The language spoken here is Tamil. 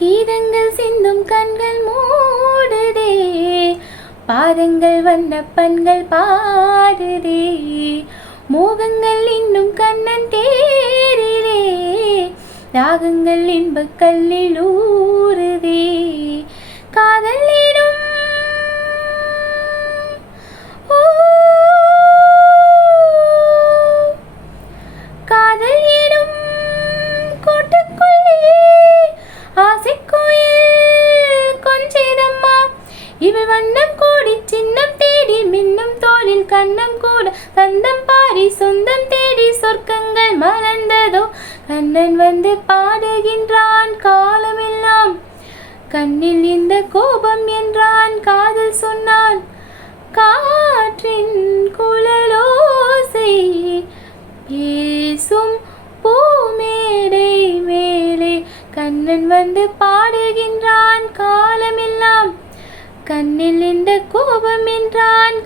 கீதங்கள் சிந்தும் கண்கள் மூடுதே, பாதங்கள் வண்ண பண்கள் பாடுதே, மோகங்கள் இன்னும் கண்ணன் தேரிலே, ராகங்கள் இன்பக் கல்லில் ஊறுதே. காதல் எனும் காதல் எனும் கூட்டுக்குள்ளே ஆசைக்கோயில் கொஞ்சிதம்மா, இவள் வண்ணம் கூடி சின்னம் தேடி மின்னும் தோளில் கண்ணம் கூட கந்தம் பாரி சொந்தம் தேடி சொர்க்கங்கள் மலர்ந்ததோ. கண்ணன் வந்து பாடுகின்றான் காலமெல்லாம், கண்ணில் இந்த கோபம் என்றான் காதல் சொன்னான். காற்றின் குழலோசை பேசும் பூமேடை மேலே, கண்ணன் வந்து பாடுகின்றான் காலமெல்லாம், கண்ணில் இந்த கோபம் என்றான்